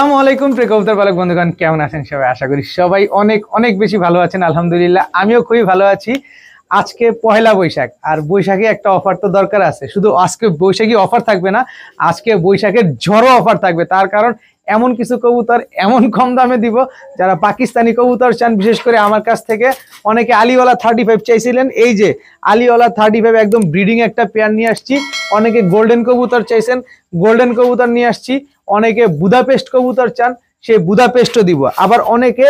আসসালামু আলাইকুম প্রিয় কবুতর পালক বন্ধুগণ, কেমন আছেন সবাই? আশা করি সবাই অনেক অনেক বেশি ভালো আছেন। আলহামদুলিল্লাহ আমিও খুবই ভালো আছি। আজকে পহেলা বৈশাখ, আর বৈশাখে একটা অফার তো দরকার আছে। শুধু আজকে বৈশাখী অফার থাকবে না, আজকে বৈশাখের ঝড়ো অফার থাকবে। তার কারণ এমন কিছু কবুতর এমন কম দামে দিব, যারা পাকিস্তানি কবুতর চান। বিশেষ করে আমার কাছ থেকে অনেকে আলিওয়ালা 35 চাইছিলেন। এই যে আলিওয়ালা 35 একদম ব্রিডিং একটা পেয়ার নিয়ে আসছি। অনেকে গোল্ডেন কবুতর চাইছেন, গোল্ডেন কবুতর নিয়ে আসছি। অনেকে বুদাপেস্ট কবুতর চান, সেই বুদাপেস্টও দিব। আবার অনেকে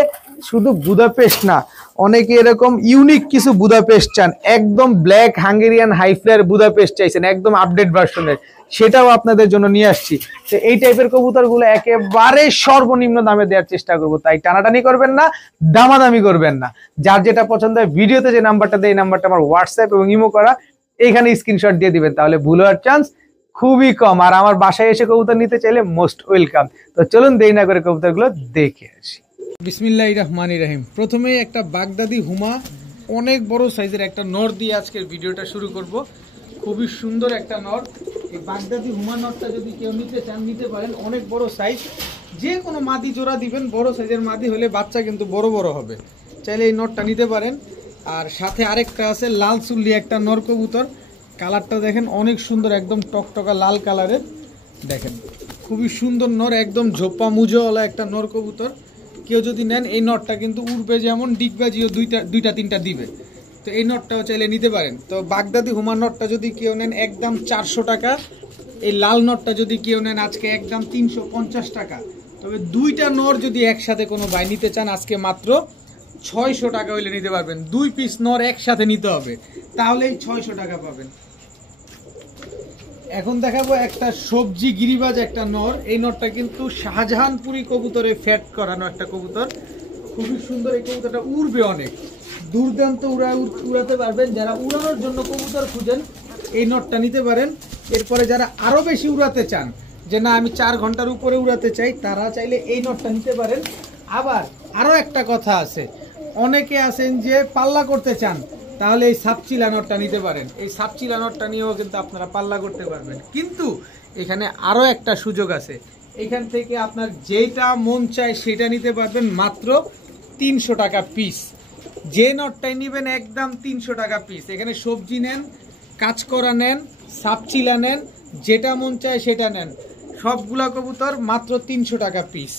শুধু বুদাপেস্ট না, অনেকে এরকম ইউনিক কিছু বুদাপেস্ট চান, একদম ব্ল্যাক হাঙ্গেরিয়ান হাইফ্লায়ার বুদাপেস্ট চাইছেন একদম আপডেট ভার্সনের, সেটাও আপনাদের জন্য নিয়ে আসছি। তো এই টাইপের কবুতরগুলো একেবারে সর্বনিম্ন দামে দেওয়ার চেষ্টা করব। তাই টানাটানি করবেন না, দামাদামি করবেন না। যার যেটা পছন্দ হয় ভিডিওতে যে নাম্বারটা দেয়, এই নাম্বারটা আমার হোয়াটসঅ্যাপ এবং ইমো করা, এইখানে স্ক্রিনশট দিয়ে দিবেন, তাহলে ভুল হওয়ার চান্স খুবই কম। আর আমার বাসায় এসে কবুতর নিতে চাইলে মোস্ট ওয়েলকাম। তো চলুন দেরি না করে কবুতরগুলো দেখে আসি। বিসমিল্লাহির রহমানির রহিম। প্রথমেই একটা বাগদাদি হুমা, অনেক বড় সাইজের একটা নর দিয়ে আজকের ভিডিওটা শুরু করব। খুবই সুন্দর একটা নর। এই বাগদাদি হুমা নরটা যদি কেউ নিতে চান নিতে পারেন, অনেক বড় সাইজ। যে কোনো মাদি জোড়া দিবেন, বড় সাইজের মাদি হলে বাচ্চা কিন্তু বড় বড় হবে, চাইলে এই নরটা নিতে পারেন। আর সাথে আরেকটা আছে লাল চুল্লি একটা নর কবুতর, কালারটা দেখেন অনেক সুন্দর, একদম টকটকা লাল কালারের। দেখেন খুবই সুন্দর নর, একদম ঝোপা মুজোওয়ালা একটা নর কবুতর। কেউ যদি নেন এই নটটা কিন্তু উড়বে, যেমন ডিগবাজিও দুইটা তিনটা দিবে। তো এই নটটাও চাইলে নিতে পারেন। তো বাগদাদি হুমার নটটা যদি কেউ নেন একদম 400 টাকা। এই লাল নটটা যদি কেউ নেন আজকে একদম 350 টাকা। তবে দুইটা নর যদি একসাথে কোনো ভাই নিতে চান আজকে মাত্র 600 টাকা হইলে নিতে পারবেন। 2 পিস নর একসাথে নিতে হবে, তাহলেই 600 টাকা পাবেন। এখন দেখাবো একটা সবজি গিরিবাজ একটা নর। এই নরটা কিন্তু শাহজাহানপুরি কবুতরে ফ্যাট করানো একটা কবুতর, খুবই সুন্দর। এই কবুতরটা উড়বে অনেক, দুর্দান্ত উড়াতে পারবেন। যারা উড়ানোর জন্য কবুতর খুঁজেন এই নরটা নিতে পারেন। এরপরে যারা আরো বেশি উড়াতে চান, যে না আমি 4 ঘন্টার উপরে উড়াতে চাই, তারা চাইলে এই নরটা নিতে পারেন। আবার আরো একটা কথা আছে, অনেকে আছেন যে পাল্লা করতে চান, তাহলে এই সাপচিলা নটটা নিতে পারেন। এই সাপচিলা নটটা নিয়েও কিন্তু আপনারা পাল্লা করতে পারবেন। কিন্তু এখানে আরো একটা সুযোগ আছে, এখান থেকে আপনার যেটা মন চায় সেটা নিতে পারবেন মাত্র 300 টাকা পিস। যে নটটাই নিবেন একদম 300 টাকা পিস। এখানে সবজি নেন, কাজ করা নেন, সাপচিলা নেন, যেটা মন চায় সেটা নেন। সবগুলা কবুতর মাত্র 300 টাকা পিস।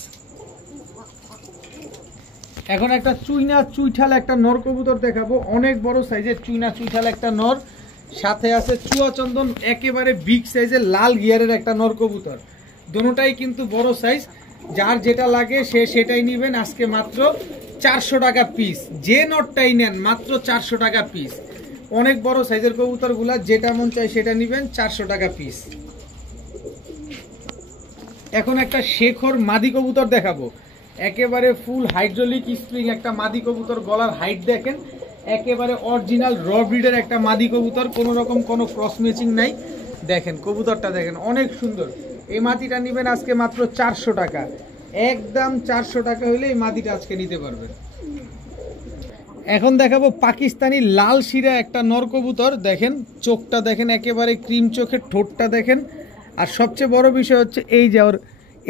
এখন একটা চুইনা চুইঠাল একটা নর কবুতর দেখাবো, অনেক বড় সাইজের চুইনা চুইঠাল একটা নর। সাথে আছে চুয়াচন্দন একেবারে বিগ সাইজের লাল গিয়ারের একটা নর কবুতর। দুটোটাই কিন্তু বড় সাইজ, যার যেটা লাগে সে সেটাই নিবেন। আজকে মাত্র 400 টাকা পিস। যে নরটাই নেন মাত্র 400 টাকা পিস। অনেক বড় সাইজের কবুতরগুলা, যেটা মন চায় সেটা নিবেন, 400 টাকা পিস। এখন একটা শেখর মাদি কবুতর দেখাবো, একেবারে ফুল হাইড্রোলিক স্প্রিং একটা মাদি কবুতর। গলার হাইট দেখেন, একেবারে অরিজিনাল র ব্রিডের একটা মাদি কবুতর, কোনো রকম কোনো ক্রস ম্যাচিং নাই। দেখেন কবুতরটা দেখেন অনেক সুন্দর। এই মাদিটা নেবেন আজকে মাত্র 400 টাকা, একদম 400 টাকা হলে এই মাদিটা আজকে নিতে পারবেন। এখন দেখাবো পাকিস্তানি লাল শিরা একটা নর কবুতর। দেখেন চোখটা দেখেন, একেবারে ক্রিম চোখের, ঠোঁটটা দেখেন। আর সবচেয়ে বড় বিষয় হচ্ছে এই যে ওর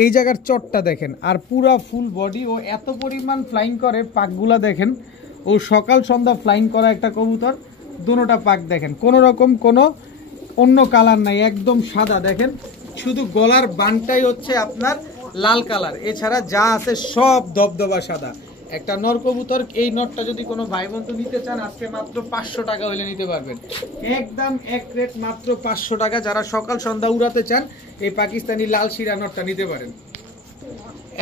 এই জায়গার চটটা দেখেন, আর পুরা ফুল বডি। ও এত পরিমাণ ফ্লাইং করে, পাকগুলা দেখেন। ও সকাল সন্ধ্যা ফ্লাইং করা একটা কবুতর। দুটোটা পাক দেখেন, কোনো রকম কোনো অন্য কালার নাই, একদম সাদা। দেখেন শুধু গলার বানটাই হচ্ছে আপনার লাল কালার, এছাড়া যা আছে সব দবদবা সাদা একটা নর কবুতর। এই নরটা যদি কোনো ভাই বন্ধু নিতে চান আজকে মাত্র 500 টাকা হলে নিতে পারবেন, একদম এক রেট মাত্র 500 টাকা। যারা সকাল সন্ধ্যা উড়াতে চান এই পাকিস্তানি লাল শিরা নরটা নিতে পারেন।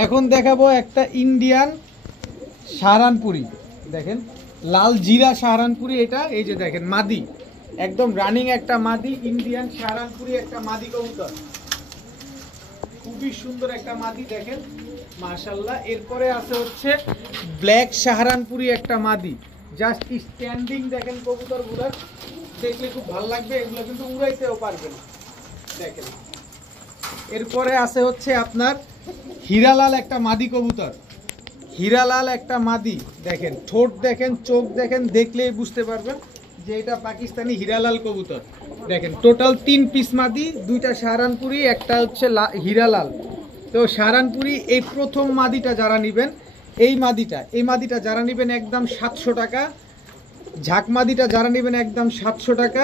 এখন দেখাবো একটা ইন্ডিয়ান সাহারানপুরি। দেখেন লাল জিরা সাহারানপুরি এটা। এই যে দেখেন মাদি, একদম রানিং একটা মাদি, ইন্ডিয়ান সাহারানপুরি একটা মাদি কবুতর, খুবই সুন্দর একটা মাদি। দেখেন মাশাআল্লাহ। এরপরে আছে হচ্ছে ব্ল্যাক সাহারানপুরি একটা মাদি, জাস্ট স্ট্যান্ডিং দেখেন কবুতরগুলোর, দেখলে খুব ভালো লাগবে। এগুলো কিন্তু উড়াইতেও পারবেন। দেখেন এরপরে আছে হচ্ছে আপনার হীরালাল একটা মাদি কবুতর, হীরালাল একটা মাদি। দেখেন ঠোঁট দেখেন, চোখ দেখেন, দেখলেই বুঝতে পারবেন যে এটা পাকিস্তানি হীরালাল কবুতর। দেখেন টোটাল 3 পিস মাদি, 2টা সাহারানপুরি, একটা হচ্ছে হীরালাল। তো সারানপুরি এই প্রথম মাদিটা যারা নেবেন, এই মাদিটা যারা নেবেন একদম 700 টাকা, ঝাঁক মাদিটা যারা নেবেন একদম 700 টাকা,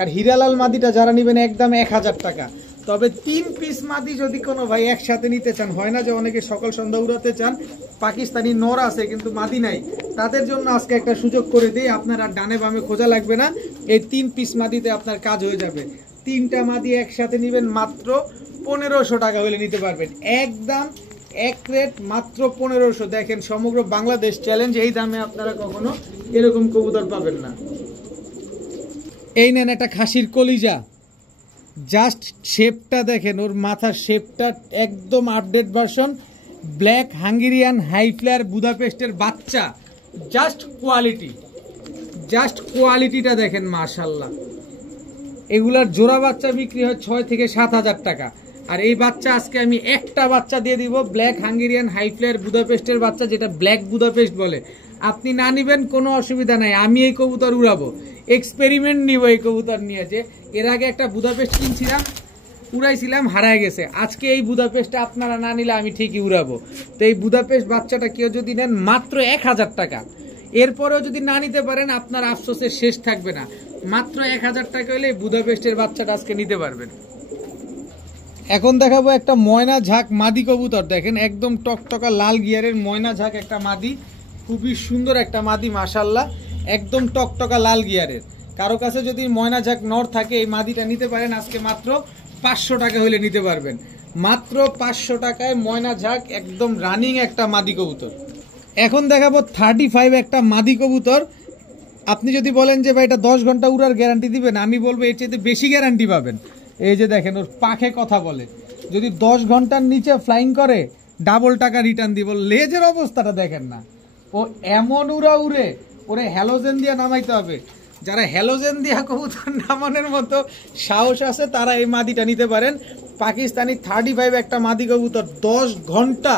আর হীরালাল মাদিটা যারা নেবেন একদম 1000 টাকা। তবে 3 পিস মাদি যদি কোনো ভাই একসাথে নিতে চান, হয় না যে অনেকে সকাল সন্ধ্যা উড়াতে চান, পাকিস্তানি নর আছে কিন্তু মাদি নাই, তাদের জন্য আজকে একটা সুযোগ করে দিই, আপনার আর ডানে বামে খোঁজা লাগবে না, এই 3 পিস মাদিতে আপনার কাজ হয়ে যাবে। 3টা মাদি একসাথে নেবেন মাত্র 1500 টাকা হলে নিতে পারবেন, একদম এক রেট মাত্র 1500। দেখেন সমগ্র বাংলাদেশ চ্যালেঞ্জ, এই দামে আপনারা কখনো এরকম কবুতর পাবেন না। এই নেন একটা খাসির কলিজা, জাস্ট শেপটা দেখেন, ওর মাথার শেপটা একদম update version, black Hungarian high flyer বুদাপেস্টের বাচ্চা, জাস্ট কোয়ালিটিটা দেখেন মাশাআল্লাহ। এগুলার জোড়া বাচ্চা বিক্রি হয় 6 থেকে 7000 টাকা, আর এই বাচ্চা আজকে আমি একটা বাচ্চা দিয়ে দিব, ব্ল্যাক হাঙ্গেরিয়ান হাই ফ্লায়ার বুদাপেস্টের বাচ্চা, যেটা ব্ল্যাক বুদাপেস্ট বলে। আপনি না নিবেন কোনো অসুবিধা নাই, আমি এই কবুতর উড়াবো, এক্সপেরিমেন্ট নিব এই কবুতর নিয়ে। যে এর আগে একটা বুদাপেস্ট কিনছিলাম, উড়াইছিলাম, হারায় গেছে, আজকে এই বুদাপেস্টটা আপনারা না নিলে আমি ঠিকই উড়াবো। তো এই বুদাপেস্ট বাচ্চাটা কেউ যদি নেন মাত্র 1000 টাকা, এরপরেও যদি না নিতে পারেন আপনার আফসোসের শেষ থাকবে না, মাত্র 1000 টাকা হলে বুদাপেস্টের বাচ্চাটা আজকে নিতে পারবেন। এখন দেখাবো একটা ময়না ঝাঁক মাদি কবুতর, দেখেন একদম টকটকা লাল গিয়ারের ময়না ঝাঁক একটা মাদি, খুবই সুন্দর একটা মাদি মাশাআল্লাহ, একদম টকটকা লাল গিয়ারের। কারো কাছে যদি ময়না ঝাঁক নর থাকে এই মাদিটা নিতে পারেন, আজকে মাত্র 500 টাকা হলে নিতে পারবেন, মাত্র 500 টাকায় ময়না ঝাঁক একদম রানিং একটা মাদি কবুতর। এখন দেখাবো 35 একটা মাদি কবুতর। আপনি যদি বলেন যে ভাই এটা 10 ঘন্টা উড়ার গ্যারান্টি দিবেন, আমি বলবো এর চেয়ে বেশি গ্যারান্টি পাবেন। এই যে দেখেন ওর পাখে কথা বলে, যদি 10 ঘন্টার নিচে ফ্লাইং করে ডাবল টাকা রিটার্ন দিব। লেজের অবস্থাটা দেখেন না, ও এমন উড়া উড়ে, ওরে হ্যালোজেন দিয়ে নামাইতে হবে। যারা হ্যালোজেন দিয়া কবুতর নামানোর মতো সাহস আছে তারা এই মাদিটা নিতে পারেন। পাকিস্তানি 35 একটা মাদি কবুতর, 10 ঘন্টা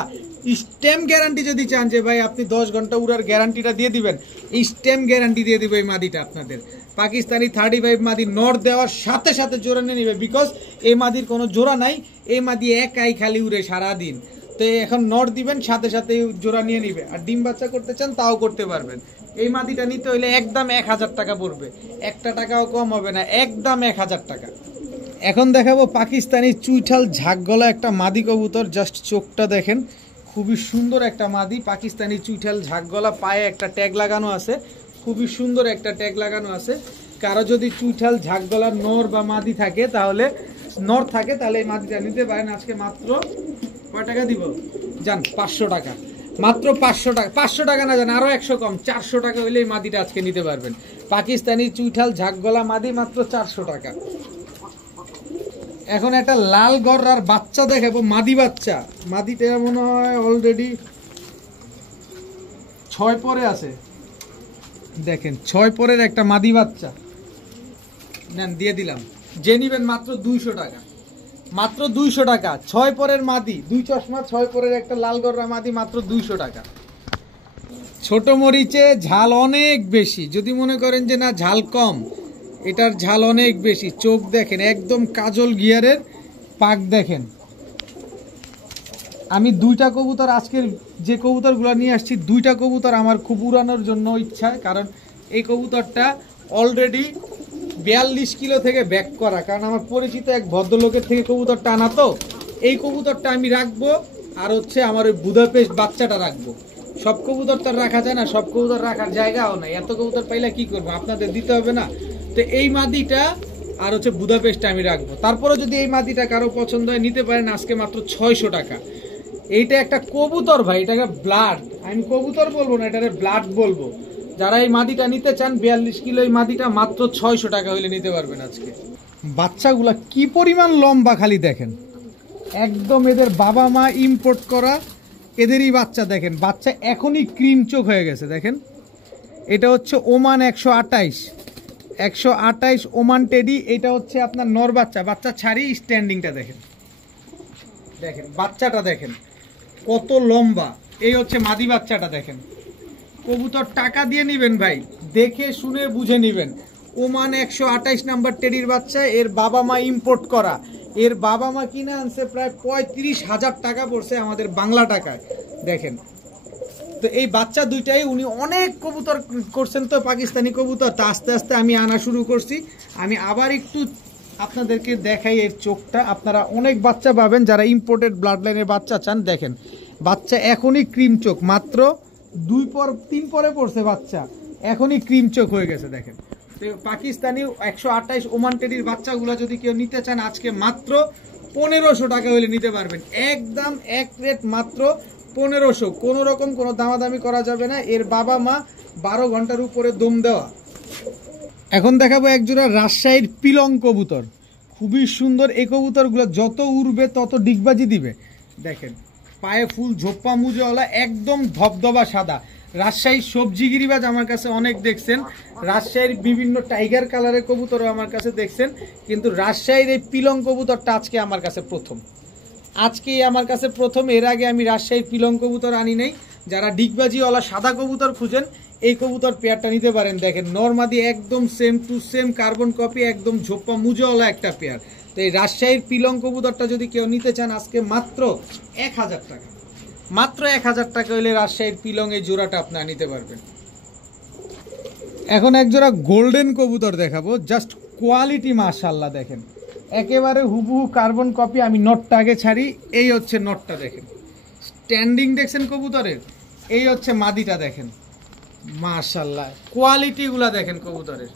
স্টেম গ্যারান্টি। যদি চান যে ভাই আপনি 10 ঘন্টা উড়ার গ্যারান্টিটা দিয়ে দিবেন, এই স্টেম গ্যারান্টি দিয়ে দিবে এই মাদিটা আপনাদের। পাকিস্তানি 35 মাদি নর দেওয়ার সাথে সাথে জোড়া নিয়ে নিবে, বিকজ এই মাদির কোনো জোড়া নাই, এই মাদি একাই খালি উড়ে সারাদিন। তো এখন নর দিবেন সাথে সাথে জোড়া নিয়ে নিবে, আর ডিম বাচ্চা করতে চান তাও করতে পারবেন। এই মাদিটা নিতে হইলে একদম 1000 টাকা পড়বে, একটা টাকাও কম হবে না, একদম 1000 টাকা। এখন দেখাবো পাকিস্তানি চুইঠাল ঝাঁক গলা একটা মাদি কবুতর, জাস্ট চোখটা দেখেন, খুবই সুন্দর একটা মাদি, পাকিস্তানি চুইঠাল ঝাঁক গলা, পায়ে একটা ট্যাগ লাগানো আছে, খুবই সুন্দর একটা ট্যাগ লাগানো আছে। কারো যদি চুইঠাল ঝাঁক গলার নর বা মাদি থাকে, তাহলে নর থাকে, তাহলে এই মাদিটা নিতে পারেন। আজকে মাত্র কয় টাকা দিব জান? 500 টাকা, মাত্র 500 টাকা। 500 টাকা না জান, আরো 100 কম, 400 টাকা হইলে এই মাদিটা আজকে নিতে পারবেন। পাকিস্তানি চুইঠাল ঝাঁক গলা মাদি মাত্র 400 টাকা। এখন একটা লাল গড়ার বাচ্চা দেখাবো, মাদি বাচ্চা। মাদিটা মনে হয় অলরেডি 6 পরে আছে, দেখেন 6 পরের একটা মাদি বাচ্চা নেন, দিয়ে দিলাম। যে নিবেন মাত্র 200 টাকা, মাত্র 200 টাকা। 6 পরের মাদি, 2 চশমা 6 পরের একটা লাল গড়া মাদি, মাত্র 200 টাকা। ছোট মরিচে ঝাল অনেক বেশি, যদি মনে করেন যে না ঝাল কম, এটার ঝাল অনেক বেশি। চোখ দেখেন একদম কাজল গিয়ারের, পাক দেখেন। আমি 2টা কবুতর, আজকের যে কবুতরগুলো নিয়ে আসছি, 2টা কবুতর আমার খুব উড়ানোর জন্য ইচ্ছা, কারণ এই কবুতরটা অলরেডি 42 কিলো থেকে ব্যাক করা, কারণ আমার পরিচিত এক ভদ্রলোকের থেকে কবুতরটা আনা। তো এই কবুতরটা আমি রাখবো, আর হচ্ছে আমার ওই বুদাপেস্ট বাচ্চাটা রাখবো। সব কবুতর তো রাখা যায় না, সব কবুতর রাখার জায়গাও নাই, এত কবুতর পাইলে কি করবো, আপনাদের দিতে হবে না। তো এই মাদিটা আর হচ্ছে বুদাপেস্টটা আমি রাখবো। তারপরে যদি এই মাদিটা কারো পছন্দ হয় নিতে পারেন, আজকে মাত্র 600 টাকা। এইটা একটা কবুতর ভাই, এটাকে ব্লাড, আমি কবুতর বলবো না, এটাকে ব্লাড বলবো। যারা এই মাদিটা নিতে চান 42 কিলো এই মাদিটা মাত্র 600 টাকা হইলে নিতে পারবেন আজকে। বাচ্চাগুলা কি পরিমাণ লম্বা খালি দেখেন, একদম এদের বাবা মা ইম্পোর্ট করা এদেরই বাচ্চা। দেখেন বাচ্চা এখনই ক্রিম চোখ হয়ে গেছে, দেখেন। এটা হচ্ছে ওমান 128 ওমান টেডি। এটা হচ্ছে আপনার নর বাচ্চা, বাচ্চা ছাড়ি স্ট্যান্ডিংটা দেখেন, দেখেন বাচ্চাটা দেখেন কত লম্বা। এই হচ্ছে মাদি বাচ্চাটা দেখেন। কবুতর টাকা দিয়ে নিবেন ভাই, দেখে শুনে বুঝে নিবেন। ওমান 128 নাম্বার টেডির বাচ্চা, এর বাবা মা ইম্পোর্ট করা, এর বাবা মা কিনে আনছে প্রায় 35,000 টাকা পড়ছে আমাদের বাংলা টাকায়। দেখেন তো এই বাচ্চা দুইটাই উনি অনেক কবুতর করছেন, তো পাকিস্তানি কবুতর, তা আস্তে আস্তে আমি আনা শুরু করছি। আমি আবার একটু আপনাদেরকে দেখাই এর চোখটা। আপনারা অনেক বাচ্চা পাবেন যারা ইম্পোর্টেড ব্লাড লাইনের বাচ্চা চান। দেখেন বাচ্চা এখনই ক্রিম চোখ, মাত্র 2-3 পরে পড়ছে বাচ্চা, এখনই ক্রিম চোখ হয়ে গেছে। দেখেন তো পাকিস্তানি 128 ওমান টেডির বাচ্চাগুলো যদি কেউ নিতে চান আজকে মাত্র 1500 টাকা হলে নিতে পারবেন। একদম এক রেট মাত্র 1500, কোনো রকম কোনো দামাদামি করা যাবে না। এর বাবা মা 12 ঘন্টার উপরে দম দেওয়া। এখন দেখাবো একজোড়া রাজশাহীর পিলং কবুতর, খুবই সুন্দর। এই কবুতরগুলো যত উড়বে তত ডিগবাজি দিবে। দেখেন পায়ে ফুল ঝোপ্পা মুজওয়ালা, একদম ধবধবা সাদা। রাজশাহীর সবজি গিরিবাজ আমার কাছে অনেক দেখছেন, রাজশাহীর বিভিন্ন টাইগার কালারের কবুতরও আমার কাছে দেখছেন, কিন্তু রাজশাহীর এই পিলং কবুতরটা আজকে আমার কাছে প্রথম। আজকেই আমার কাছে প্রথম। এর আগে আমি রাজশাহীর পিলং কবুতর আনি নাই। যারা ডিগবাজিওয়ালা সাদা কবুতর খুঁজেন এই কবুতর পেয়ারটা নিতে পারেন। দেখেন নরমাদি একদম same to same carbon copy, একদম ঝোপ্পা মুজওয়ালা একটা পেয়ার। তো এই রাজশাহীর পিলং কবুতরটা যদি কেউ নিতে চান আজকে মাত্র 1000 টাকা, মাত্র 1000 টাকা হলে রাজশাহীর পিলং এই জোড়াটা আপনারা নিতে পারবেন। এখন এক জোড়া গোল্ডেন কবুতর দেখাবো, জাস্ট কোয়ালিটি মাশাআল্লাহ। দেখেন একেবারে হুবহু কার্বন কপি। আমি নটটা আগে ছাড়ি, এই হচ্ছে নটটা। দেখেন স্ট্যান্ডিং দেখছেন কবুতরের, এই হচ্ছে মাদিটা। দেখেন মাশাআল্লাহ কোয়ালিটিগুলা দেখেন কবুতরের,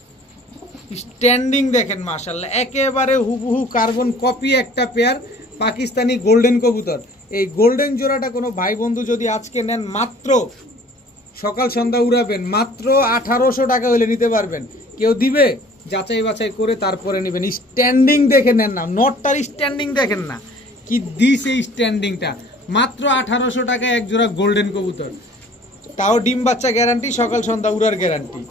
স্ট্যান্ডিং দেখেন মাশাআল্লাহ, একেবারে হুবহু কার্বন কপি একটা পেয়ার পাকিস্তানি গোল্ডেন কবুতর। এই গোল্ডেন জোড়াটা কোনো ভাই বন্ধু যদি আজকে নেন মাত্র সকাল সন্ধ্যা উড়াবেন, মাত্র 1800 টাকা হলে নিতে পারবেন। কেউ দিবে যাচাই বাছাই করে তারপরে নেবেন। স্ট্যান্ডিং দেখে নেন না, নটটার স্ট্যান্ডিং দেখেন না কি দিছে স্ট্যান্ডিংটা। মাত্র 1800 টাকায় এক জোড়া গোল্ডেন কবুতর, তাও ডিম বাচ্চা গ্যারান্টি, সকাল সন্ধ্যা উড়ার গ্যারান্টি।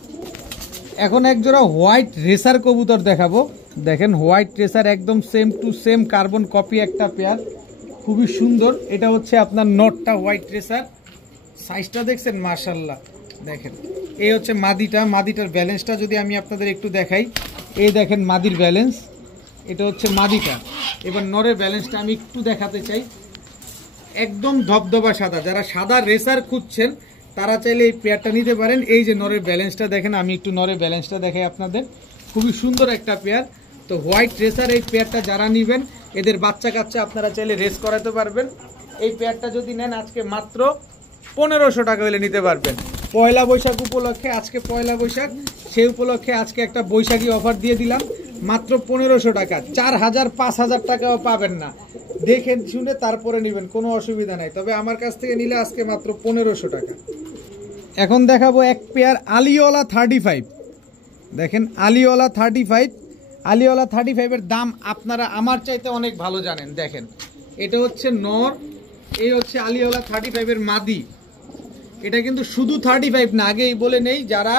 এখন এক জোড়া হোয়াইট রেসার কবুতর দেখাবো। দেখেন হোয়াইট রেসার একদম same to same carbon copy একটা পেয়ার, খুবই সুন্দর। এটা হচ্ছে আপনার নটটা হোয়াইট রেসার, সাইজটা দেখছেন মাশাআল্লাহ। দেখেন এই হচ্ছে মাদিটা, মাদিটার ব্যালেন্সটা যদি আমি আপনাদের একটু দেখাই, এই দেখেন মাদির ব্যালেন্স, এটা হচ্ছে মাদিটা। এবার নরের ব্যালেন্সটা আমি একটু দেখাতে চাই, একদম ধবধবা সাদা। যারা সাদা রেসার খুঁজছেন তারা চাইলে এই পেয়ারটা নিতে পারেন। এই যে নরের ব্যালেন্সটা দেখেন, আমি একটু নরের ব্যালেন্সটা দেখাই আপনাদের, খুবই সুন্দর একটা পেয়ার। তো হোয়াইট রেসার এই পেয়ারটা যারা নেবেন এদের বাচ্চা কাচ্চা আপনারা চাইলে রেস করাতে পারবেন। এই পেয়ারটা যদি নেন আজকে মাত্র 1500 টাকা হলে নিতে পারবেন। পয়লা বৈশাখ উপলক্ষে, আজকে পয়লা বৈশাখ, সেই উপলক্ষে আজকে একটা বৈশাখী অফার দিয়ে দিলাম, মাত্র 1500 টাকা। 4000 5000 টাকাও পাবেন না, দেখে শুনে তারপরে নেবেন, কোনো অসুবিধা নাই। তবে আমার কাছ থেকে নিলে আজকে মাত্র 1500 টাকা। এখন দেখাবো এক পেয়ার আলিওয়ালা 35। দেখেন আলিওয়ালা 35, আলিওয়ালা 35-এর দাম আপনারা আমার চাইতে অনেক ভালো জানেন। দেখেন এটা হচ্ছে নর, এই হচ্ছে আলিওয়ালা 35-এর মাদি। এটা কিন্তু শুধু 35 না, আগেই বলে নেই, যারা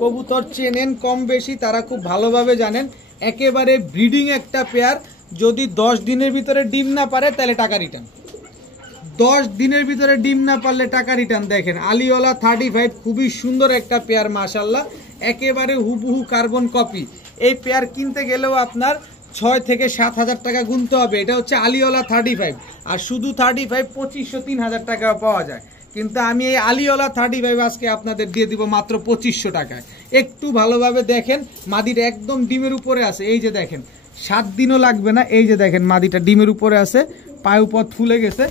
কবুতর চেনেন কম বেশি তারা খুব ভালোভাবে জানেন। একেবারে ব্রিডিং একটা পেয়ার, যদি 10 দিনের ভিতরে ডিম না পারে তাহলে টাকা রিটার্ন, 10 দিনের ভিতরে ডিম না পারলে টাকা রিটার্ন। দেখেন আলিওয়ালা 35 খুবই সুন্দর একটা পেয়ার মাশাআল্লাহ, একেবারে হুবহু কার্বন কপি। এই পেয়ার কিনতে গেলেও আপনার 6 থেকে 7000 টাকা গুনতে হবে। এটা হচ্ছে আলিওয়ালা 35, আর শুধু 35 2500-3000 টাকা পাওয়া যায়, কিন্তু আমি এই আলিওয়ালা 35 আজকে আপনাদের দিয়ে দিব মাত্র 2500 টাকায়। একটু ভালোভাবে দেখেন, মাদিটা একদম ডিমের উপরে আছে। এই যে দেখেন 7 দিনও লাগবে না, এই যে দেখেন মাদিটা ডিমের উপরে আছে, পায়ে পথ ফুলে গেছে।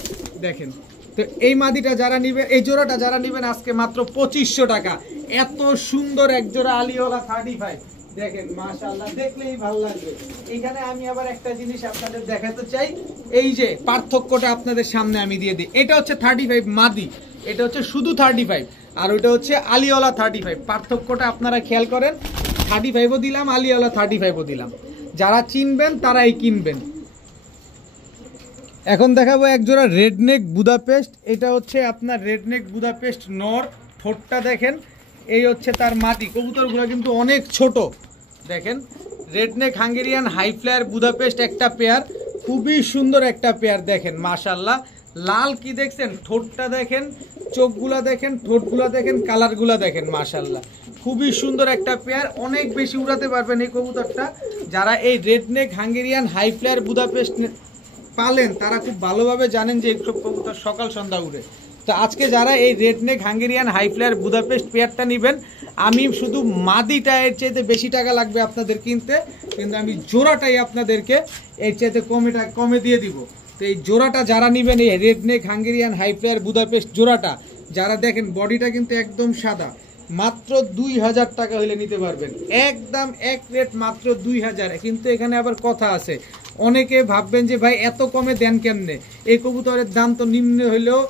দেখেন তো এই মাদিটা যারা নিবেন, এই জোড়াটা যারা নিবেন আজকে মাত্র 2500 টাকা। এত সুন্দর এক জোড়া আলিওয়ালা 35, দেখেন মাশাআল্লাহ, দেখলেই ভালো লাগবে। এখানে আমি আবার একটা জিনিস আপনাদের দেখাতে চাই, এই যে পার্থক্যটা আপনাদের সামনে আমি দিয়ে দিই। এটা হচ্ছে 35 মাদি, এটা হচ্ছে শুধু 35, আর ওইটা হচ্ছে আলিওয়ালা 35। পার্থক্যটা আপনারা খেয়াল করেন, 35ও দিলাম, আলিওয়ালা 35ও দিলাম। যারা চিনবেন তারাই কিনবেন। এখন দেখাবো এক জোড়া রেডনেক বুদাপেস্ট। এটা হচ্ছে আপনার রেডনেক বুদাপেস্ট নর, ঠোঁটটা দেখেন, এই হচ্ছে তার মাদি। কবুতরগুলো কিন্তু অনেক ছোট। দেখেন redneck Hungarian high flyer Budapest একটা পেয়ার, খুবই সুন্দর একটা পেয়ার। দেখেন মাশাআল্লাহ, লাল কি দেখছেন, ঠোঁটটা দেখেন, চোখগুলা দেখেন, ঠোঁটগুলা দেখেন, কালারগুলা দেখেন, মাশাআল্লাহ খুবই সুন্দর একটা পেয়ার। অনেক বেশি উড়াতে পারবেন এই কবুতরটা। যারা এই redneck Hungarian high flyer Budapest পালেন তারা খুব ভালোভাবে জানেন যে এইসব কবুতর সকাল সন্ধ্যা উড়ে। তো আজকে যারা এই redneck Hungarian high flyer Budapest পেয়ারটা নেবেন, আমি শুধু মাদিটা এর চাইতে বেশি টাকা লাগবে আপনাদের কিনতে, কিন্তু আমি জোড়াটাই আপনাদেরকে এর চাইতে কমে দিয়ে দিব। তো এই জোড়াটা যারা নেবেন, এই redneck Hungarian high flyer Budapest জোড়াটা যারা দেখেন, বডিটা কিন্তু একদম সাদা, মাত্র 2000 টাকা হলে নিতে পারবেন। একদম এক রেট মাত্র 2000। কিন্তু এখানে আবার কথা আছে, অনেকে ভাববেন যে ভাই এত কমে দেন কেমনে, এই কবুতরের দাম তো নিম্ন হইলেও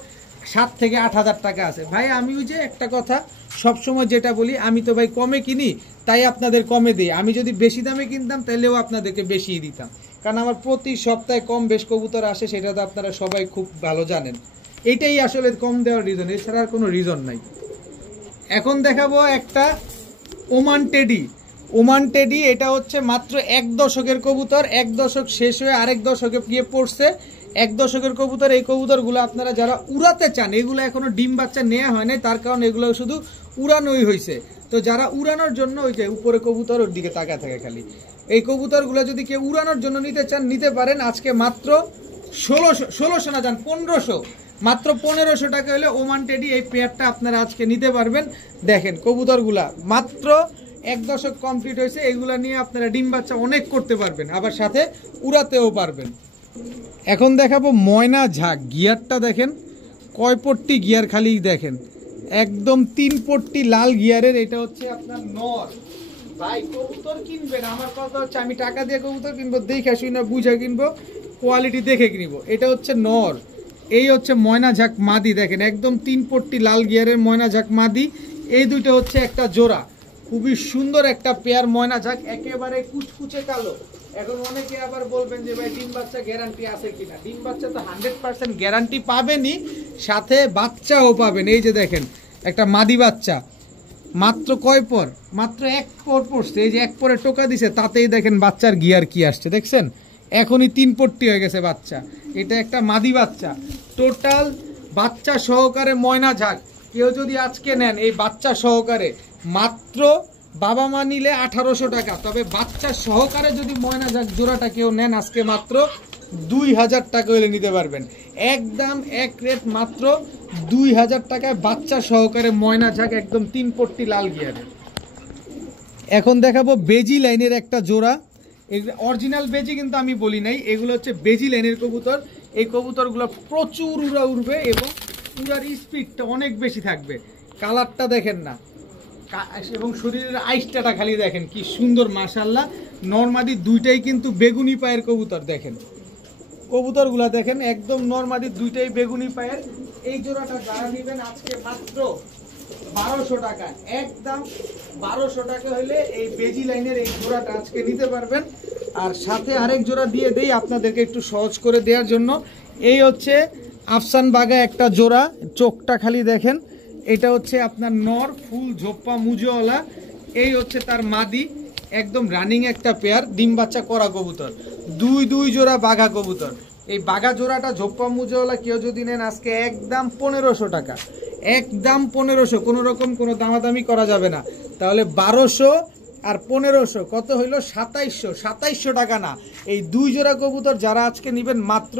7 থেকে 8000 টাকা আছে। ভাই আমি ওই যে একটা কথা সবসময় যেটা বলি, আমি তো ভাই কমে কিনি তাই আপনাদের কমে দিই। আমি যদি বেশি দামে কিনতাম তাহলেও আপনাদেরকে বেশি দিতাম, কারণ আমার প্রতি সপ্তাহে কম বেশ কবুতর আসে, সেটা তো আপনারা সবাই খুব ভালো জানেন। এইটাই আসলে কম দেওয়ার রিজন, এছাড়া আর কোনো রিজন নাই। এখন দেখাবো একটা ওমান টেডি। ওমান টেডি এটা হচ্ছে মাত্র 1 দশকের কবুতর, 1 দশক শেষ হয়ে আরেক দশকে গিয়ে পড়ছে। 1 দশকের কবুতর। এই কবুতরগুলো আপনারা যারা উড়াতে চান, এগুলো এখনো ডিম বাচ্চা নেওয়া হয় নাই, তার কারণ এগুলো শুধু উড়ানোই হয়েছে। তো যারা উড়ানোর জন্য, ওই যে উপরে কবুতর ওর দিকে তাকা থাকে খালি, এই কবুতরগুলো যদি কেউ উড়ানোর জন্য নিতে চান নিতে পারেন। আজকে মাত্র 1600 না যান 1500, মাত্র 1500 টাকা হলে ওমান টেডি এই পেয়ারটা আপনারা আজকে নিতে পারবেন। দেখেন কবুতরগুলা মাত্র 1 দশক কমপ্লিট হয়েছে, এগুলা নিয়ে আপনারা ডিম বাচ্চা অনেক করতে পারবেন, আবার সাথে উড়াতেও পারবেন। এখন দেখাবো ময়না ঝাঁক। গিয়ারটা দেখেন, কয় পট্টি গিয়ার খালি দেখেন, একদম 3 পট্টি লাল গিয়ারের। এটা হচ্ছে আপনার নর। ভাই কবুতর কিনবেন, আমার কথা হচ্ছে আমি টাকা দিয়ে কবুতর কিনবো, দেখে শুই না বুঝে কিনবো, কোয়ালিটি দেখে কিনবো। এটা হচ্ছে নর, এই হচ্ছে ময়না ঝাঁক মাদি। দেখেন একদম 3 পট্টি লাল গিয়ারের ময়না ঝাঁক মাদি। এই দুইটা হচ্ছে একটা জোড়া, খুবই সুন্দর একটা পেয়ার ময়না ঝাঁক, একেবারে কুচকুচে কালো। এখন অনেকে আবার বলবেন যে ভাই ডিম বাচ্চা গ্যারান্টি আছে কিনা। ডিম বাচ্চা তো 100% গ্যারান্টি পাবেনই, সাথে বাচ্চাও পাবেন। এই যে দেখেন একটা মাদি বাচ্চা, মাত্র কয় পর, মাত্র 1 পর পড়ছে। এই যে 1 পরে টোকা দিছে, তাতেই দেখেন বাচ্চার গিয়ার কি আসছে, দেখছেন এখনই 3 পট্টি হয়ে গেছে বাচ্চা। এটা একটা মাদি বাচ্চা, টোটাল বাচ্চা সহকারে ময়না ঝাঁক। কেউ যদি আজকে নেন এই বাচ্চা সহকারে, মাত্র বাবা মা নিলে 1800 টাকা, তবে বাচ্চা সহকারে যদি ময়না ঝাঁক জোড়াটা কেউ নেন আজকে মাত্র 2000 টাকা হলে নিতে পারবেন। একদম এক রেট মাত্র 2000 টাকায় বাচ্চা সহকারে ময়না ঝাঁক, একদম 3 পট্টি লাল গিয়ারের। এখন দেখাবো বেজি লাইনের একটা জোড়া। অরিজিনাল বেজি কিন্তু আমি বলি নাই, এগুলো হচ্ছে বেজি লাইনের কবুতর। এই কবুতরগুলো প্রচুর উড়া উড়বে এবং উড়ার স্পিডটা অনেক বেশি থাকবে। কালারটা দেখেন না, এবং শরীরের আইসটা খালি দেখেন কি সুন্দর, মাশাআল্লাহ। নরমাদি দুইটাই কিন্তু বেগুনি পায়ের কবুতর। দেখেন কবুতরগুলা দেখেন, একদম নরমাদি দুইটাই বেগুনি পায়ের। এই জোড়াটা যারা নেবেন আজকে মাত্র 1200 টাকা, একদম 1200 টাকা হলে এই বেজি লাইনের এই জোড়াটা আজকে নিতে পারবেন। আর সাথে আরেক জোড়া দিয়ে দেই আপনাদেরকে একটু সহজ করে দেওয়ার জন্য। এই হচ্ছে আফসান বাগা একটা জোড়া, চোখটা খালি দেখেন। এটা হচ্ছে আপনার নর, ফুল ঝোপ্পা মুজোওয়ালা। এই হচ্ছে তার মাদি, একদম রানিং একটা পেয়ার, ডিম বাচ্চা করা কবুতর। দুই জোড়া বাঘা কবুতর। এই বাঘা জোড়াটা ঝোপ্পা মুজোওয়ালা কেউ যদি নেন আজকে একদম 1500 টাকা, একদম 1500, কোনো রকম কোনো দামাদামি করা যাবে না। তাহলে 1200 আর 1500 কত হইলো? 2700 টাকা না। এই 2 জোড়া কবুতর যারা আজকে নেবেন মাত্র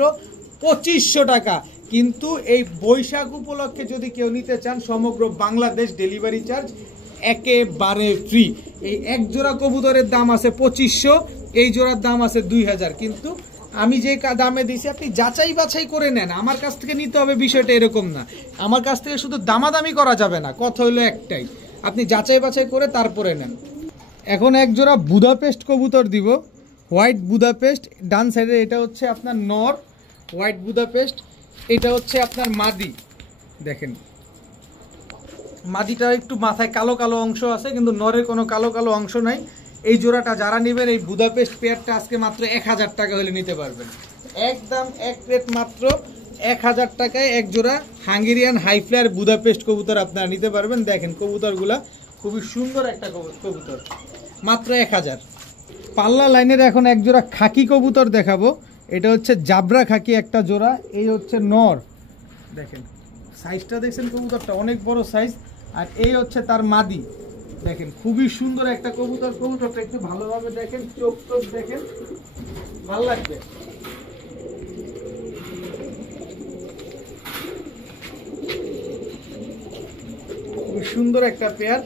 2500 টাকা। কিন্তু এই বৈশাখ উপলক্ষে যদি কেউ নিতে চান, সমগ্র বাংলাদেশ ডেলিভারি চার্জ একেবারে ফ্রি। এই এক জোড়া কবুতরের দাম আছে 2500, এই জোড়ার দাম আছে 2000। কিন্তু আমি যে দামে দিছি আপনি যাচাই বাছাই করে নেন, আমার কাছ থেকে নিতে হবে বিষয়টা এরকম না। আমার কাছ থেকে শুধু দামাদামি করা যাবে না, কথা হইলো একটাই, আপনি যাচাই বাছাই করে তারপরে নেন। এখন এক জোড়া বুদাপেস্ট কবুতর দিব, হোয়াইট বুদাপেস্ট। ডান সাইডে এটা হচ্ছে আপনার নর, হোয়াইট বুদাপেস্ট। এটা হচ্ছে আপনার মাদি। দেখেন মাদিটা একটু মাথায় কালো কালো অংশ আছে, কিন্তু নরের কোনো কালো কালো অংশ নাই। এই জোড়াটা যারা নেবেন এই বুদাপেস্ট পেয়ারটা আজকে মাত্র 1000 টাকা হলে নিতে পারবেন। একদম এক রেট মাত্র 1000 টাকায় এক জোড়া হাঙ্গেরিয়ান হাই ফ্লায়ার বুদাপেস্ট কবুতর আপনারা নিতে পারবেন। দেখেন কবুতরগুলা খুবই সুন্দর একটা কবুতর, মাত্র 1000। পাল্লা লাইনের এখন এক জোড়া খাকি কবুতর দেখাবো। এটা হচ্ছে জাবরা খাকি একটা জোড়া। এই হচ্ছে নর, দেখেন সাইজটা দেখছেন কবুতরটা অনেক বড় সাইজ। আর এই হচ্ছে তার মাদি, দেখেন খুবই সুন্দর একটা কবুতর। কবুতরটা একটু ভালোভাবে দেখেন, চোখ টোক দেখেন, ভালো লাগবে। খুবই সুন্দর একটা পেয়ার।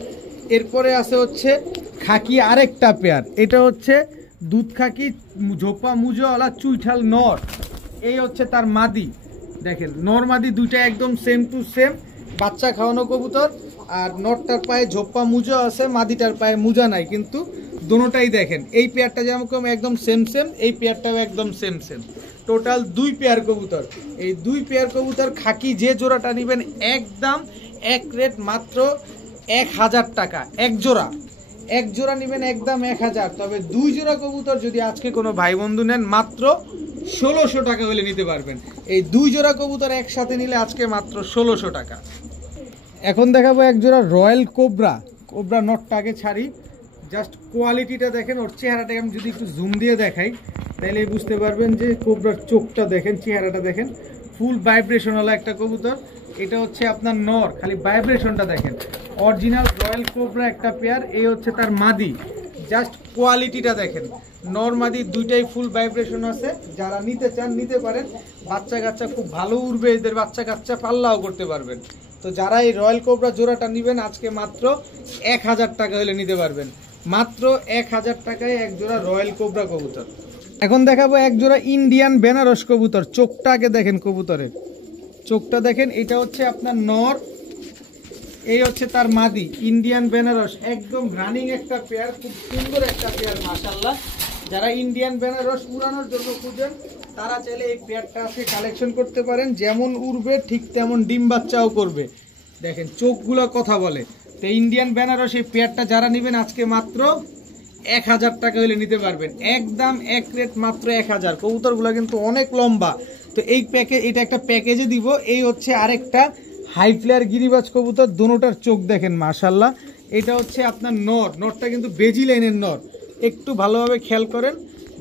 এরপরে আছে হচ্ছে খাকি আরেকটা পেয়ার, এটা হচ্ছে দুধ খাকি ঝোপা মুজোওয়ালা চুইঠাল নর। এই হচ্ছে তার মাদি, দেখেন নর মাদি দুইটা একদম সেম টু সেম, বাচ্চা খাওয়ানো কবুতর। আর নরটার পায়ে ঝোপা মুজো আছে, মাদিটার পায়ে মুজা নাই, কিন্তু দোনোটাই দেখেন এই পেয়ারটা যেমন একদম সেম সেম, এই পেয়ারটাও একদম সেম সেম। টোটাল 2 পেয়ার কবুতর। এই 2 পেয়ার কবুতর খাকি যে জোড়াটা নেবেন একদম এক রেট মাত্র 1000 টাকা এক জোড়া। এক জোড়া নেবেন একদম 1000। তবে 2 জোড়া কবুতর যদি আজকে কোনো ভাই বন্ধু নেন মাত্র 1600 টাকা হলে নিতে পারবেন। এই 2 জোড়া কবুতর একসাথে নিলে আজকে মাত্র 1600 টাকা। এখন দেখাবো এক জোড়া রয়্যাল কোবরা। কোবরা নটটা আগে ছাড়ি, জাস্ট কোয়ালিটিটা দেখেন। ওর চেহারাটাকে আমি যদি একটু জুম দিয়ে দেখাই তাহলে বুঝতে পারবেন যে কোবরার চোখটা দেখেন, চেহারাটা দেখেন, ফুল ভাইব্রেশনওয়ালা একটা কবুতর। এটা হচ্ছে আপনার নর, খালি ভাইব্রেশনটা দেখেন। অরিজিনাল রয়্যাল কোবরা একটা পেয়ার। এই হচ্ছে তার মাদি, জাস্ট কোয়ালিটিটা দেখেন। নর মাদি দুইটাই ফুল ভাইব্রেশন আছে। যারা নিতে চান নিতে পারেন। বাচ্চা কাচ্চা খুব ভালো উড়বে, এদের বাচ্চা কাচ্চা পাল্লাও করতে পারবেন। তো যারা এই রয়্যাল কোবরা জোড়াটা নেবেন আজকে মাত্র 1000 টাকা হলে নিতে পারবেন। মাত্র 1000 টাকায় এক জোড়া রয়্যাল কোবরা কবুতর। এখন দেখাবো এক জোড়া ইন্ডিয়ান বেনারস কবুতর। চোখটা আগে দেখেন, কবুতরের চোখটা দেখেন। এটা হচ্ছে আপনার নর, এই হচ্ছে তার মাদি। ইন্ডিয়ান বেনারস একদম রানিং একটা পেয়ার, খুব সুন্দর একটা পেয়ার মাশাআল্লাহ। যারা ইন্ডিয়ান বেনারস উড়ানোর জন্য খুঁজেন তারা চাইলে এই পেয়ারটা আজকে কালেকশন করতে পারেন। যেমন উড়বে ঠিক তেমন ডিম বাচ্চাও করবে। দেখেন চোখগুলো কথা বলে। তো ইন্ডিয়ান বেনারস এই পেয়ারটা যারা নেবেন আজকে মাত্র 1000 টাকা হলে নিতে পারবেন। একদম এক রেট মাত্র 1000। কবুতরগুলো কিন্তু অনেক লম্বা। তো এই প্যাকেজ, এটা একটা প্যাকেজে দিব। এই হচ্ছে আরেকটা হাই ফ্লেয়ার গিরিবাজ কবুতর, দোনোটার চোখ দেখেন মাশাআল্লাহ। এটা হচ্ছে আপনার নর, নরটা কিন্তু বেজি লাইনের নর, একটু ভালোভাবে খেয়াল করেন,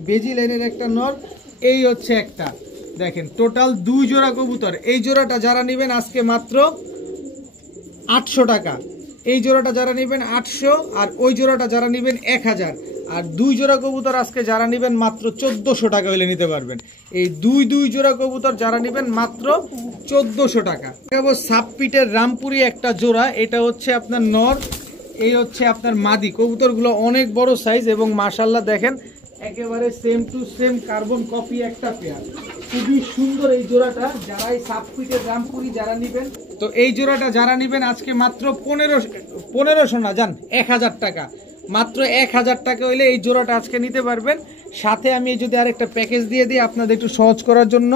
বেজি লাইনের একটা নর। এই হচ্ছে একটা, দেখেন টোটাল 2 জোড়া কবুতর। এই জোড়াটা যারা নেবেন আজকে মাত্র 800 টাকা। এই জোড়াটা যারা নেবেন 800, আর ওই জোড়াটা যারা নেবেন 1000। আর 2 জোড়া কবুতর আজকে যারা নেবেন মাত্র 1400 টাকা হলে নিতে পারবেন। এই 2 জোড়া কবুতর যারা নেবেন মাত্র 1400 টাকা। দেখাবো সাবপিটের রামপুরি একটা জোড়া। এটা হচ্ছে আপনার নর, এই হচ্ছে আপনার মাদি। কবুতরগুলো অনেক বড় সাইজ এবং মাশাআল্লাহ দেখেন একেবারে same to same carbon copy একটা পেয়ার। খুবই সুন্দর এই জোড়াটা। যারা এই সাবপিটের রামপুরি যারা নেবেন, তো এই জোড়াটা যারা নেবেন আজকে মাত্র 1500 না যান 1000 টাকা। মাত্র 1000 টাকা হইলে এই জোড়াটা আজকে নিতে পারবেন। সাথে আমি যদি আরেকটা প্যাকেজ দিয়ে দিই আপনাদের একটু সহজ করার জন্য,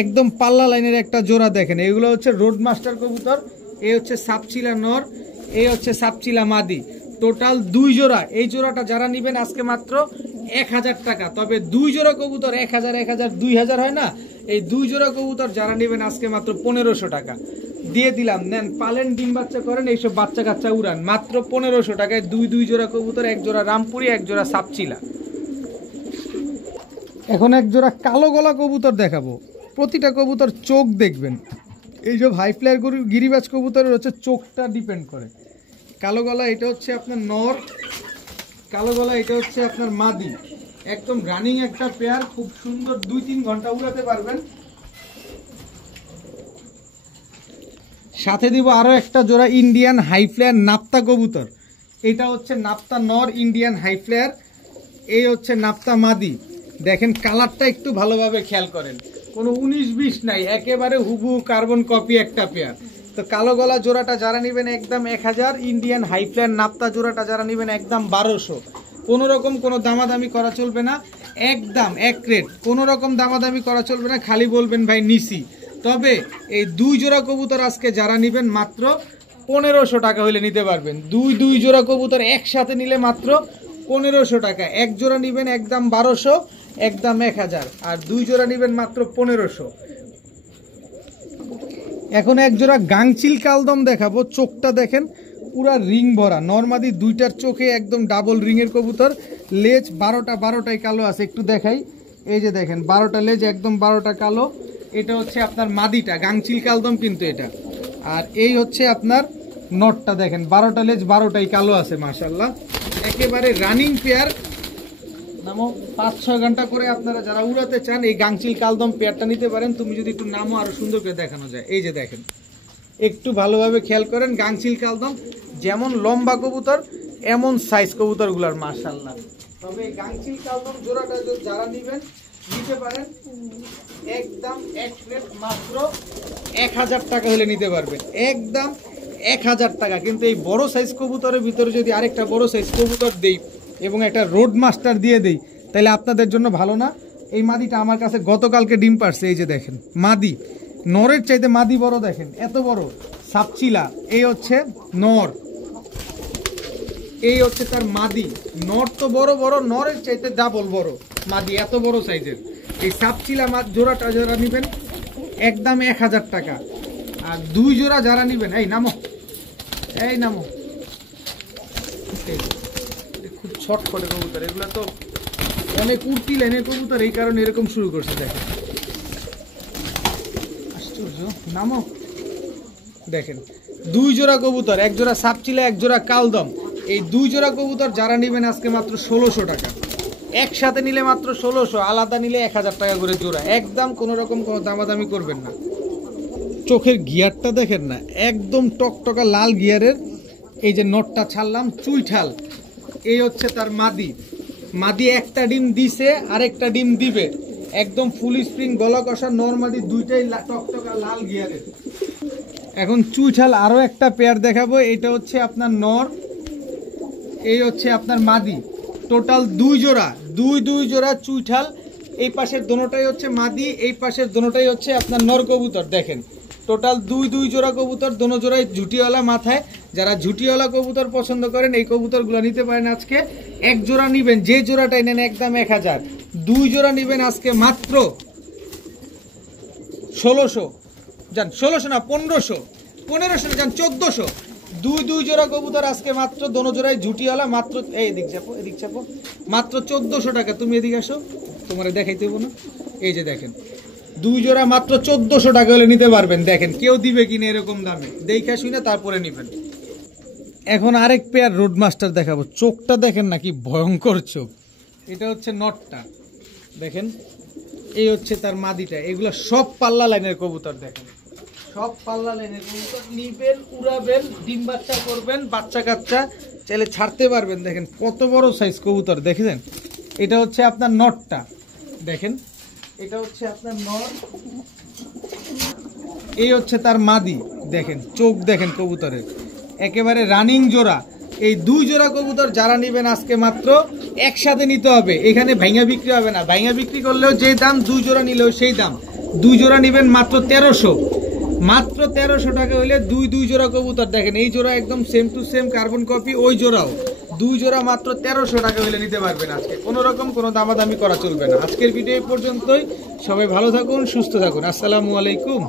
একদম পাল্লা লাইনের একটা জোড়া দেখেন। এগুলো হচ্ছে রোড মাস্টার কবুতর। এই হচ্ছে সাপচিলা নর, এই হচ্ছে সাপচিলা মাদি। টোটাল 2 জোড়া। এই জোড়াটা যারা নেবেন আজকে মাত্র 1000 টাকা। তবে 2 জোড়া কবুতর 1000 1000 2000 হয় না। এই 2 জোড়া কবুতর যারা নেবেন আজকে মাত্র 1500 টাকা দিয়ে দিলাম। নেন, পালেন, ডিম বাচ্চা করেন, এইসব বাচ্চা কাচ্চা উড়ান। মাত্র 1500 টাকায় 2 জোড়া কবুতর, এক জোড়া রামপুরি, এক জোড়া সাপচিলা। এখন এক জোড়া কালো গলা কবুতর দেখাবো। প্রতিটা কবুতর চোখ দেখবেন। এই সব হাই ফ্লায়ার গিরিবাজ কবুতরের হচ্ছে চোখটা ডিপেন্ড করে। কালো গলা এটা হচ্ছে আপনার নর, কালো গলা এটা হচ্ছে আপনার মাদি। একদম রানিং একটা পেয়ার, খুব সুন্দর, 2-3 ঘন্টা উড়াতে পারবেন। সাথে দিব আরো একটা জোড়া ইন্ডিয়ান হাই ফ্লায়ার নাপ্তা কবুতর। এটা হচ্ছে নাপ্তা নর, ইন্ডিয়ান হাই ফ্লায়ার। এই হচ্ছে নাপ্তা মাদি। দেখেন কালারটা একটু ভালোভাবে খেয়াল করেন, কোনো 19-20 নাই, একেবারে হুবহু কার্বন কপি একটা পেয়ার। তো কালো গলা জোড়াটা যারা নেবেন একদম 1000। ইন্ডিয়ান হাই ফ্লায়ার নাপ্তা জোড়াটা যারা নেবেন একদম 1200। কোনো রকম কোনো দামাদামি করা চলবে না, একদম এক রেট। কোনো রকম দামাদামি করা চলবে না, খালি বলবেন ভাই নিছি। তবে এই 2 জোড়া কবুতর আজকে যারা নেবেন মাত্র 1500 টাকা হলে নিতে পারবেন। 2 জোড়া কবুতর একসাথে নিলে মাত্র 1500 টাকা। এক জোড়া নেবেন একদম 1200, একদম 1000। আর 2 জোড়া নেবেন মাত্র 1500। এখন এক জোড়া গাংচিল কালদম দেখাবো। চোখটা দেখেন পুরা রিং ভরা। নরমাদি দুইটার চোখে একদম ডাবল রিংয়ের কবুতর। লেজ 12টায় কালো আছে, একটু দেখাই। এই যে দেখেন 12টা লেজ, একদম 12টা কালো। এটা হচ্ছে আপনার মাদিটা, গাংচিল কালদম কিন্তু এটা। আর এই হচ্ছে আপনার নটটা, দেখেন 12টা লেজ 12টাই কালো আছে মাশাআল্লাহ, একেবারে রানিং পেয়ার। নামো 5-6 ঘন্টা করে আপনারা যারা উড়াতে চান এই গাংচিল কালদম পেয়ারটা নিতে পারেন। তুমি যদি একটু নামো আরো সুন্দর করে দেখানো যায়। এই যে দেখেন, একটু ভালোভাবে খেয়াল করেন, গাংচিল কালদম যেমন লম্বা কবুতর এমন সাইজ কবুতরগুলোর মাশাআল্লাহ। তবে এই গাংচিল কালদম জোড়াটা যারা নেবেন নিতে পারেন একদম এক প্লেট মাত্র 1000 টাকা হলে নিতে পারবেন, একদম 1000 টাকা। কিন্তু এই বড় সাইজ কবুতরের ভিতরে যদি আরেকটা বড় সাইজ কবুতর দেই এবং একটা রোড মাস্টার দিয়ে দেই তাহলে আপনাদের জন্য ভালো না। এই মাদিটা আমার কাছে গতকালকে ডিম পারছে। এই যে দেখেন মাদি, নরের চাইতে মাদি বড়, দেখেন এত বড় সাপচিলা। এই হচ্ছে নর, এই হচ্ছে তার মাদি। নর তো বড় বড়, নরের চাইতে ডাবল বড় মাদি, এত বড় সাইজের। এই সাপচিলা জোড়াটা যারা নেবেন একদম 1000 টাকা। আর 2 জোড়া যারা নেবেন, এই নামো, এই নামো, খুব ছট করে কবুতর, এগুলো তো অনেক উড়তি লাইনের কবুতর, এই কারণে এরকম শুরু করছে। দেখেন আশ্চর্য, নামো। দেখেন 2 জোড়া কবুতর, 1 জোড়া সাপচিলা 1 জোড়া কালদম। এই 2 জোড়া কবুতর যারা নেবেন আজকে মাত্র 1600 টাকা। একসাথে নিলে মাত্র 1600, আলাদা নিলে 1000 টাকা করে জোড়া। একদম কোনো রকম কোনো দামাদামি করবেন না। চোখের গিয়ারটা দেখেন না, একদম টকটকা লাল গিয়ারের। এই যে নটটা ছাড়লাম চুইঠাল, এই হচ্ছে তার মাদি। মাদি একটা ডিম দিছে, আরেকটা ডিম দিবে, একদম ফুল স্প্রিং গলা কষা নর মাদি, দুইটাই টকটকা লাল গিয়ারের। এখন চুইঠাল আরো একটা পেয়ার দেখাবো। এটা হচ্ছে আপনার নর, এই হচ্ছে আপনার মাদি। টোটাল 2 জোড়া, 2 জোড়া চুইঠাল। এই পাশের দোনোটাই হচ্ছে মাদি, এই পাশের দোনোটাই হচ্ছে আপনার নর কবুতর। দেখেন টোটাল 2 জোড়া কবুতর, দোনো জোড়াই ঝুটিওয়ালা মাথায়। যারা ঝুটিওয়ালা কবুতর পছন্দ করেন এই কবুতরগুলো নিতে পারেন আজকে। 1 জোড়া নিবেন, যে জোড়াটাই নেন একদম 1000। 2 জোড়া নিবেন আজকে মাত্র 1600, যান 1600 না 1500, 1500 না যান 1400। 2 জোড়া কবুতর আজকে মাত্র, দোনো জোড়াই ঝুটিওয়ালা, মাত্র এদিক চাপো, এদিক চাপো, মাত্র 1400 টাকা। তুমি এদিকে আসো, তোমার দেখাইতে হবো না। এই যে দেখেন 2 জোড়া মাত্র 1400 টাকা হলে নিতে পারবেন। দেখেন কেউ দিবে কিনা এরকম দামে, দেখা শুনে তারপরে নিবেন। এখন আরেক পেয়ার রোড মাস্টার দেখাবো। চোখটা দেখেন না কি ভয়ঙ্কর চোখ। এটা হচ্ছে নটটা, দেখেন এই হচ্ছে তার মাদিটা। এগুলো সব পাল্লা লাইনের কবুতর, দেখেন সব পাল্লা লাইনের কবুতর। নিবেন, উড়াবেন, ডিম বাচ্চা করবেন, বাচ্চা কাচ্চা চাইলে ছাড়তে পারবেন। দেখেন কত বড় সাইজ কবুতর, দেখেছেন। এটা হচ্ছে আপনার নটটা, দেখেন এটা হচ্ছে আপনার নর, এই হচ্ছে তার মাদি। দেখেন চোখ দেখেন কবুতরের, একেবারে রানিং জোড়া। এই 2 জোড়া কবুতর যারা নেবেন আজকে মাত্র একসাথে নিতে হবে, এখানে ভাঙা বিক্রি হবে না। ভাঙা বিক্রি করলেও যে দাম, 2 জোড়া নিলেও সেই দাম। 2 জোড়া নেবেন মাত্র 1300, মাত্র 1300 টাকা হইলে 2 জোড়া কবুতর। দেখেন এই জোড়া একদম same to same carbon copy, ওই জোড়াও 2 জোড়া মাত্র 1300 টাকা হইলে নিতে পারবেন আজকে। কোনো রকম কোনো দামাদামি করা চলবে না। আজকের ভিডিও পর্যন্তই। সবাই ভালো থাকুন, সুস্থ থাকুন। আসসালামু আলাইকুম।